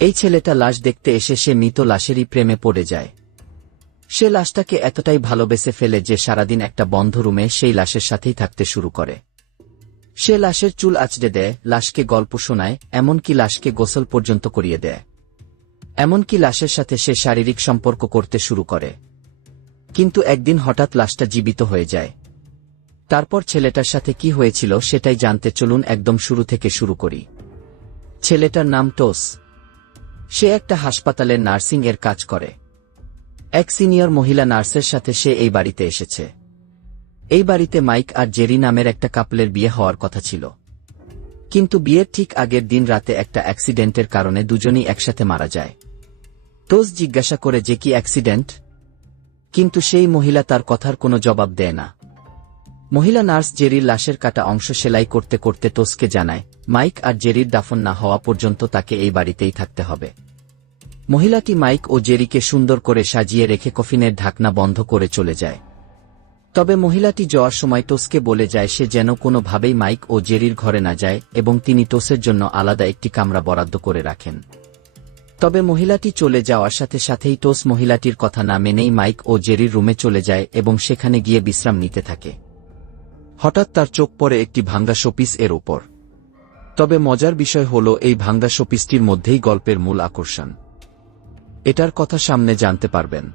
এই ছেলেটা লাশ দেখতে এসে সে মৃত লাশেরই প্রেমে পড়ে যায়। সে লাশটাকে এতটাই ভালোবেসে ফেলে যে সারাদিন একটা বন্ধ রুমে সেই লাশের সাথেই থাকতে শুরু করে। সে লাশের চুল আঁচড়ে দেয়, লাশকে গল্প শোনায়, এমনকি লাশকে গোসল পর্যন্ত করিয়ে দেয়। এমনকি লাশের সাথে সে শারীরিক সম্পর্ক করতে শুরু করে। কিন্তু একদিন হঠাৎ লাশটা জীবিত হয়ে যায়। তারপর ছেলেটার সাথে কি হয়েছিল সেটাই জানতে চলুন একদম শুরু থেকে শুরু করি। ছেলেটার নাম টোস। সে একটা হাসপাতালে নার্সিং এর কাজ করে। এক সিনিয়র মহিলা নার্সের সাথে সে এই বাড়িতে এসেছে। এই বাড়িতে মাইক আর জেরি নামের একটা কাপলের বিয়ে হওয়ার কথা ছিল। কিন্তু বিয়ের ঠিক আগের দিন রাতে একটা অ্যাক্সিডেন্টের কারণে দুজনই একসাথে মারা যায়। টোস জিজ্ঞাসা করে যে কি অ্যাক্সিডেন্ট? কিন্তু সেই মহিলা তার কথার কোনো জবাব দেয় না। মহিলা নার্স জেরির লাশের কাটা অংশ সেলাই করতে করতে টোসকে জানায়, মাইক আর জেরির দাফন না হওয়া পর্যন্ত তাকে এই বাড়িতেই থাকতে হবে। মহিলাটি মাইক ও জেরিকে সুন্দর করে সাজিয়ে রেখে কফিনের ঢাকনা বন্ধ করে চলে যায়। তবে মহিলাটি যাওয়ার সময় টোসকে বলে যায় সে যেন কোনোভাবেই মাইক ও জেরির ঘরে না যায় এবং তিনি টোসের জন্য আলাদা একটি কামরা বরাদ্দ করে রাখেন। তবে মহিলাটি চলে যাওয়ার সাথে সাথেই টোস মহিলাটির কথা না মেনেই মাইক ও জেরির রুমে চলে যায় এবং সেখানে গিয়ে বিশ্রাম নিতে থাকে। হঠাৎ তার চোখ পড়ে একটি ভাঙ্গা শোপিস এর ওপর তবে মজার বিষয় হল এই ভাঙ্গা শোপিসটির মধ্যেই গল্পের মূল আকর্ষণ। এটার কথা সামনে জানতে পারবেন।